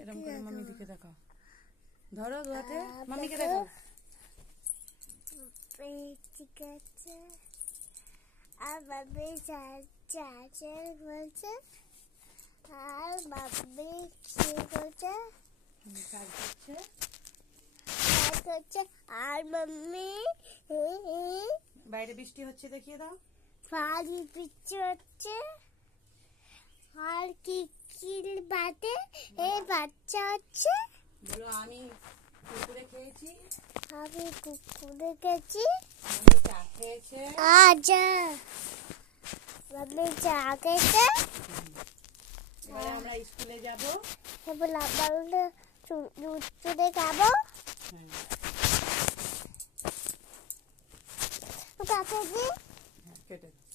এরকম করে মাম্মি দিকে দেখাও। ধরো দু হাতে, মাম্মিকে দেখাও। ঠিক আছে। আর মাম্মি চাচা বলছে, আর মাম্মি কি করছে? আর মাম্মি বাইরে বৃষ্টি হচ্ছে, দেখিয়ে দাও। পানি বৃষ্টি হচ্ছে। আর কি কি বাদে এই বাচ্চা হচ্ছে। বলো আমি কুকুরে খেয়েছি। আমি কুকুরে খেয়েছি। মাম্মি চা খেয়েছে। আচ্ছা, মাম্মি চা খেয়েছে। এবারে আমরা স্কুলে যাব। এবার আমরা চুলে খাবো। হ্যাঁ, কাছে দি কেটে দাও।